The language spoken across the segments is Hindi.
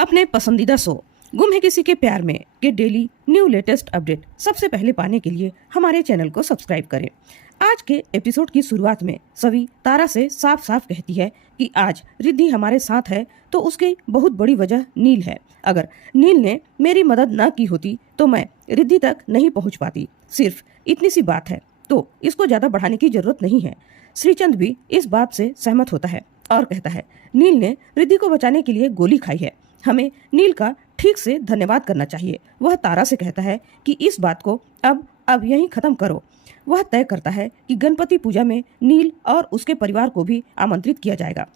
अपने पसंदीदा शो गुम है किसी के प्यार में के डेली न्यू लेटेस्ट अपडेट सबसे पहले पाने के लिए हमारे चैनल को सब्सक्राइब करें। आज के एपिसोड की शुरुआत में सभी तारा से साफ साफ कहती है कि आज रिद्धि हमारे साथ है तो उसकी बहुत बड़ी वजह नील है। अगर नील ने मेरी मदद न की होती तो मैं रिद्धि तक नहीं पहुंच पाती। सिर्फ इतनी सी बात है तो इसको ज्यादा बढ़ाने की जरूरत नहीं है। श्रीचंद भी इस बात से सहमत होता है और कहता है नील ने रिद्धि को बचाने के लिए गोली खाई है। हमें नील का ठीक से धन्यवाद करना चाहिए। वह तारा से कहता है कि इस बात को अब यहीं खत्म करो। वह तय करता है कि गणपति पूजा में नील और उसके परिवार को भी आमंत्रित किया जाएगा।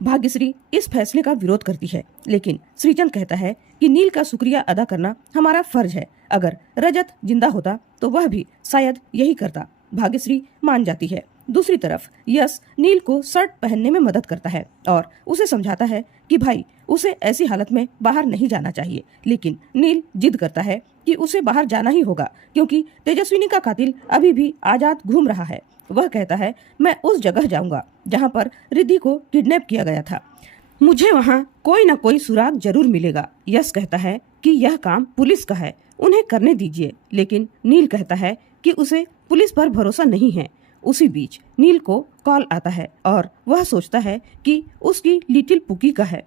भाग्यश्री इस फैसले का विरोध करती है, लेकिन श्रीचंद कहता है कि नील का शुक्रिया अदा करना हमारा फर्ज है। अगर रजत जिंदा होता तो वह भी शायद यही करता। भाग्यश्री मान जाती है। दूसरी तरफ यश नील को शर्ट पहनने में मदद करता है और उसे समझाता है कि भाई उसे ऐसी हालत में बाहर नहीं जाना चाहिए, लेकिन नील जिद करता है कि उसे बाहर जाना ही होगा क्योंकि तेजस्विनी का कातिल अभी भी आजाद घूम रहा है। वह कहता है मैं उस जगह जाऊंगा जहां पर रिद्धि को किडनैप किया गया था। मुझे वहां कोई न कोई सुराग जरूर मिलेगा। यश कहता है कि यह काम पुलिस का है, उन्हें करने दीजिए, लेकिन नील कहता है कि उसे पुलिस पर भरोसा नहीं है। उसी बीच नील को कॉल आता है और वह सोचता है कि उसकी लिटिल पुकी का है।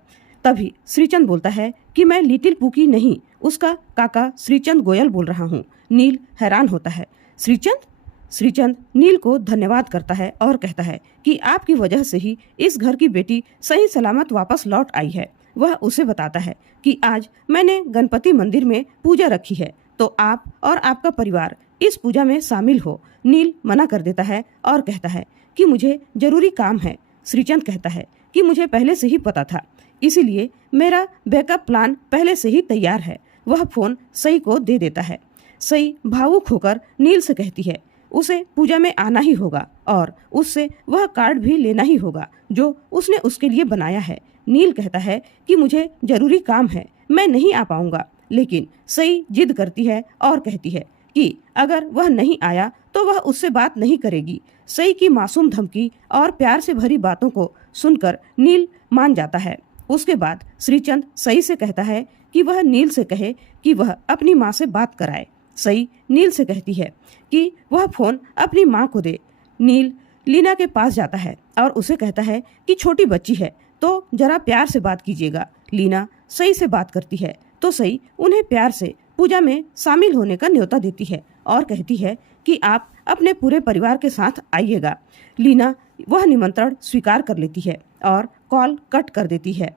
तभी श्रीचंद बोलता है कि मैं लिटिल पुकी नहीं, उसका काका श्रीचंद गोयल बोल रहा हूँ। नील हैरान होता है। श्रीचंद नील को धन्यवाद करता है और कहता है कि आपकी वजह से ही इस घर की बेटी सही सलामत वापस लौट आई है। वह उसे बताता है कि आज मैंने गणपति मंदिर में पूजा रखी है तो आप और आपका परिवार इस पूजा में शामिल हो। नील मना कर देता है और कहता है कि मुझे जरूरी काम है। श्रीचंद कहता है कि मुझे पहले से ही पता था, इसीलिए मेरा बैकअप प्लान पहले से ही तैयार है। वह फोन सई को दे देता है। सई भावुक होकर नील से कहती है उसे पूजा में आना ही होगा और उससे वह कार्ड भी लेना ही होगा जो उसने उसके लिए बनाया है। नील कहता है कि मुझे जरूरी काम है, मैं नहीं आ पाऊंगा, लेकिन सई जिद करती है और कहती है कि अगर वह नहीं आया तो वह उससे बात नहीं करेगी। सई की मासूम धमकी और प्यार से भरी बातों को सुनकर नील मान जाता है। उसके बाद श्रीचंद सई से कहता है कि वह नील से कहे कि वह अपनी माँ से बात कराए। सई नील से कहती है कि वह फोन अपनी माँ को दे। नील लीना के पास जाता है और उसे कहता है कि छोटी बच्ची है तो जरा प्यार से बात कीजिएगा। लीना सई से बात करती है तो सई उन्हें प्यार से पूजा में शामिल होने का न्योता देती है और कहती है कि आप अपने पूरे परिवार के साथ आइएगा। लीना वह निमंत्रण स्वीकार कर लेती है और कॉल कट कर देती है।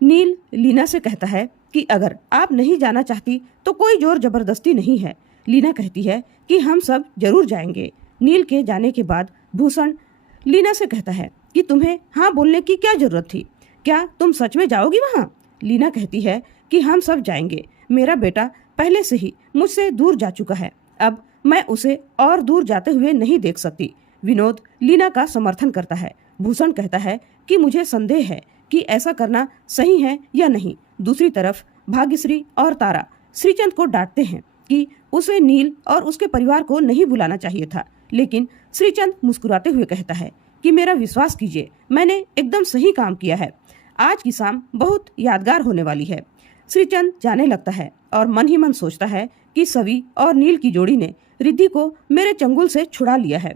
नील लीना से कहता है कि अगर आप नहीं जाना चाहती तो कोई जोर जबरदस्ती नहीं है। लीना कहती है कि हम सब जरूर जाएंगे। नील के जाने के बाद भूषण लीना से कहता है कि तुम्हें हाँ बोलने की क्या जरूरत थी, क्या तुम सच में जाओगी वहाँ? लीना कहती है कि हम सब जाएंगे, मेरा बेटा पहले से ही मुझसे दूर जा चुका है, अब मैं उसे और दूर जाते हुए नहीं देख सकती। विनोद लीना का समर्थन करता है। भूषण कहता है कि मुझे संदेह है कि ऐसा करना सही है या नहीं। दूसरी तरफ भाग्यश्री और तारा श्रीचंद को डांटते हैं कि उसे नील और उसके परिवार को नहीं बुलाना चाहिए था, लेकिन श्रीचंद मुस्कुराते हुए कहता है कि मेरा विश्वास कीजिए, मैंने एकदम सही काम किया है। आज की शाम बहुत यादगार होने वाली है। श्रीचंद जाने लगता है और मन ही मन सोचता है कि सवी और नील की जोड़ी ने रिद्धि को मेरे चंगुल से छुड़ा लिया है।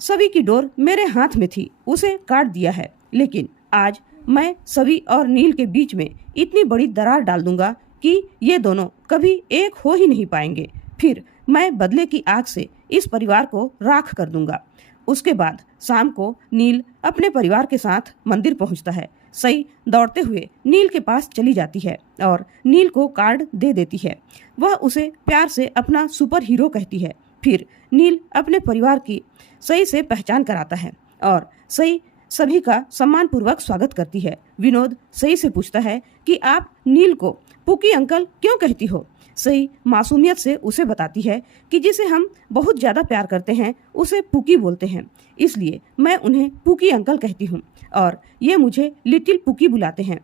सवी की डोर मेरे हाथ में थी, उसे काट दिया है, लेकिन आज मैं सवी और नील के बीच में इतनी बड़ी दरार डाल दूंगा कि ये दोनों कभी एक हो ही नहीं पाएंगे। फिर मैं बदले की आग से इस परिवार को राख कर दूंगा। उसके बाद शाम को नील अपने परिवार के साथ मंदिर पहुंचता है। सई दौड़ते हुए नील के पास चली जाती है और नील को कार्ड दे देती है। वह उसे प्यार से अपना सुपर हीरो कहती है। फिर नील अपने परिवार की सई से पहचान कराता है और सई सभी का सम्मान पूर्वक स्वागत करती है। विनोद सई से पूछता है कि आप नील को पुकी अंकल क्यों कहती हो? सई मासूमियत से उसे बताती है कि जिसे हम बहुत ज्यादा प्यार करते हैं उसे पुकी बोलते हैं, इसलिए मैं उन्हें पुकी अंकल कहती हूँ और ये मुझे लिटिल पुकी बुलाते हैं।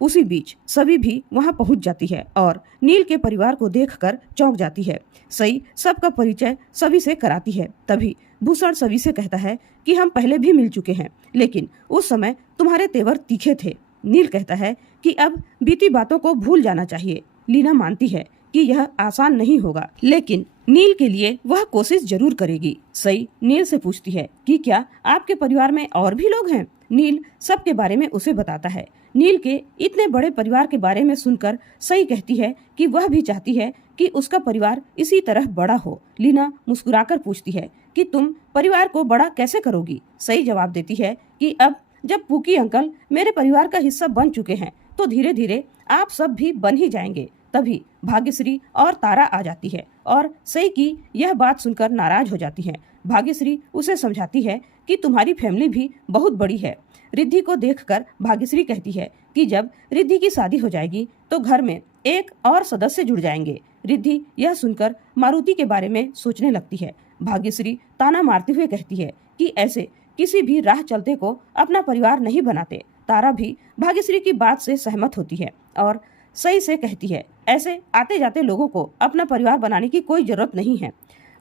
उसी बीच सभी भी वहां पहुंच जाती है और नील के परिवार को देखकर चौंक जाती है। सई सबका परिचय सभी से कराती है। तभी भूषण सभी से कहता है कि हम पहले भी मिल चुके हैं, लेकिन उस समय तुम्हारे तेवर तीखे थे। नील कहता है कि अब बीती बातों को भूल जाना चाहिए। लीना मानती है कि यह आसान नहीं होगा, लेकिन नील के लिए वह कोशिश जरूर करेगी। सई नील से पूछती है कि क्या आपके परिवार में और भी लोग हैं? नील सबके बारे में उसे बताता है। नील के इतने बड़े परिवार के बारे में सुनकर सई कहती है कि वह भी चाहती है कि उसका परिवार इसी तरह बड़ा हो। लीना मुस्कुराकर पूछती है कि तुम परिवार को बड़ा कैसे करोगी? सई जवाब देती है कि अब जब पुकी अंकल मेरे परिवार का हिस्सा बन चुके हैं तो धीरे धीरे आप सब भी बन ही जाएंगे। तभी भाग्यश्री और तारा आ जाती है और सई की यह बात सुनकर नाराज हो जाती है। भाग्यश्री उसे समझाती है कि तुम्हारी फैमिली भी बहुत बड़ी है। रिद्धि को देखकर भाग्यश्री कहती है कि जब रिद्धि की शादी हो जाएगी तो घर में एक और सदस्य जुड़ जाएंगे। रिद्धि यह सुनकर मारुति के बारे में सोचने लगती है। भाग्यश्री ताना मारते हुए कहती है कि ऐसे किसी भी राह चलते को अपना परिवार नहीं बनाते। तारा भी भाग्यश्री की बात से सहमत होती है और सही से कहती है ऐसे आते जाते लोगों को अपना परिवार बनाने की कोई जरूरत नहीं है।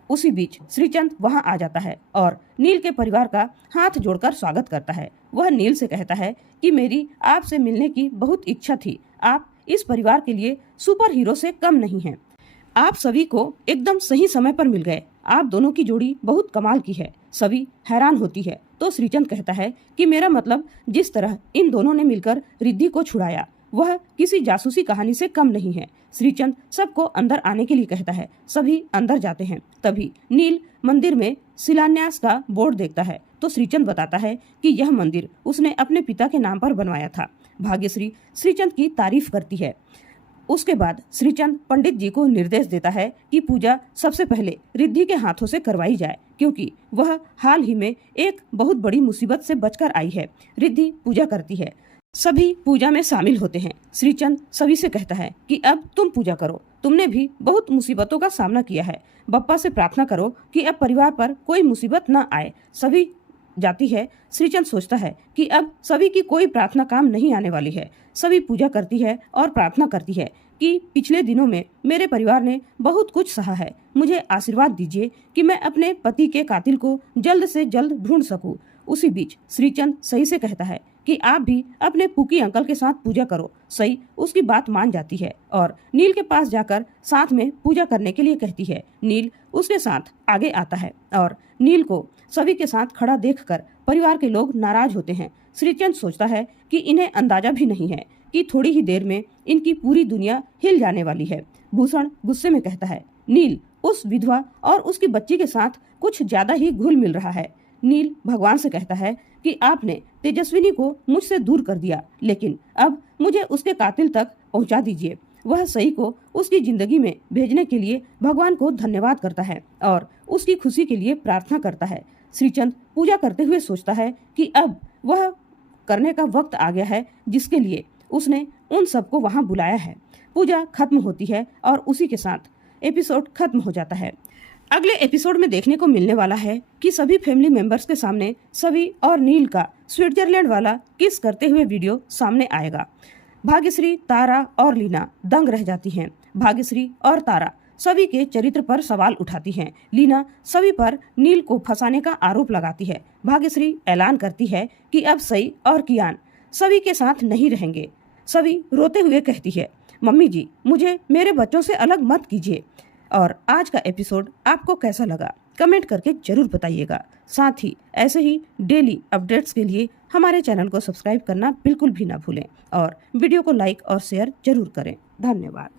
उसी बीच श्रीचंद वहां आ जाता है और नील के परिवार का हाथ जोड़कर स्वागत करता है। वह नील से कहता है कि मेरी आपसे मिलने की बहुत इच्छा थी। आप इस परिवार के लिए सुपर हीरो से कम नहीं हैं। आप सभी को एकदम सही समय पर मिल गए। आप दोनों की जोड़ी बहुत कमाल की है। सभी हैरान होती है तो श्रीचंद कहता है कि मेरा मतलब जिस तरह इन दोनों ने मिलकर रिद्धि को छुड़ाया वह किसी जासूसी कहानी से कम नहीं है। श्रीचंद सबको अंदर आने के लिए कहता है। सभी अंदर जाते हैं। तभी नील मंदिर में शिलान्यास का बोर्ड देखता है तो श्रीचंद बताता है कि यह मंदिर उसने अपने पिता के नाम पर बनवाया था। भाग्यश्री श्रीचंद की तारीफ करती है। उसके बाद श्रीचंद पंडित जी को निर्देश देता है कि पूजा सबसे पहले रिद्धि के हाथों से करवाई जाए, क्योंकि वह हाल ही में एक बहुत बड़ी मुसीबत से बचकर आई है। रिद्धि पूजा करती है। सभी पूजा में शामिल होते हैं। श्रीचंद सभी से कहता है कि अब तुम पूजा करो। तुमने भी बहुत मुसीबतों का सामना किया है। बप्पा से प्रार्थना करो कि अब परिवार पर कोई मुसीबत न आए। सभी जाती है। श्रीचंद सोचता है कि अब सभी की कोई प्रार्थना काम नहीं आने वाली है। सभी पूजा करती है और प्रार्थना करती है कि पिछले दिनों में मेरे परिवार ने बहुत कुछ सहा है। मुझे आशीर्वाद दीजिए कि मैं अपने पति के कातिल को जल्द से जल्द ढूंढ सकूं। उसी बीच श्रीचंद सई से कहता है कि आप भी अपने पुकी अंकल के साथ पूजा करो। सई उसकी बात मान जाती है और नील के पास जाकर साथ में पूजा करने के लिए कहती है। नील उसके साथ आगे आता है और नील को सभी के साथ खड़ा देखकर परिवार के लोग नाराज होते हैं। श्रीचंद सोचता है कि इन्हें अंदाजा भी नहीं है कि थोड़ी ही देर में इनकी पूरी दुनिया हिल जाने वाली है। भूषण गुस्से में कहता है नील उस विधवा और उसकी बच्ची के साथ कुछ ज्यादा ही घुल मिल रहा है। नील भगवान से कहता है कि आपने तेजस्विनी को मुझसे दूर कर दिया, लेकिन अब मुझे उसके कातिल तक पहुंचा दीजिए। वह सई को उसकी जिंदगी में भेजने के लिए भगवान को धन्यवाद करता है और उसकी खुशी के लिए प्रार्थना करता है। श्रीचंद पूजा करते हुए सोचता है कि अब वह करने का वक्त आ गया है जिसके लिए उसने उन सबको वहां बुलाया है। पूजा खत्म होती है और उसी के साथ एपिसोड खत्म हो जाता है। अगले एपिसोड में देखने को मिलने वाला है कि सभी फैमिली मेंबर्स के सामने सभी और नील का स्विट्जरलैंड वाला किस करते हुए वीडियो सामने आएगा। भाग्यश्री, तारा और लीना दंग रह जाती हैं। भाग्यश्री और तारा सभी के चरित्र पर सवाल उठाती हैं। लीना सभी पर नील को फंसाने का आरोप लगाती है। भाग्यश्री ऐलान करती है कि अब सई और कियान सभी के साथ नहीं रहेंगे। सभी रोते हुए कहती है मम्मी जी मुझे मेरे बच्चों से अलग मत कीजिए। और आज का एपिसोड आपको कैसा लगा कमेंट करके जरूर बताइएगा। साथ ही ऐसे ही डेली अपडेट्स के लिए हमारे चैनल को सब्सक्राइब करना बिल्कुल भी ना भूलें और वीडियो को लाइक और शेयर जरूर करें। धन्यवाद।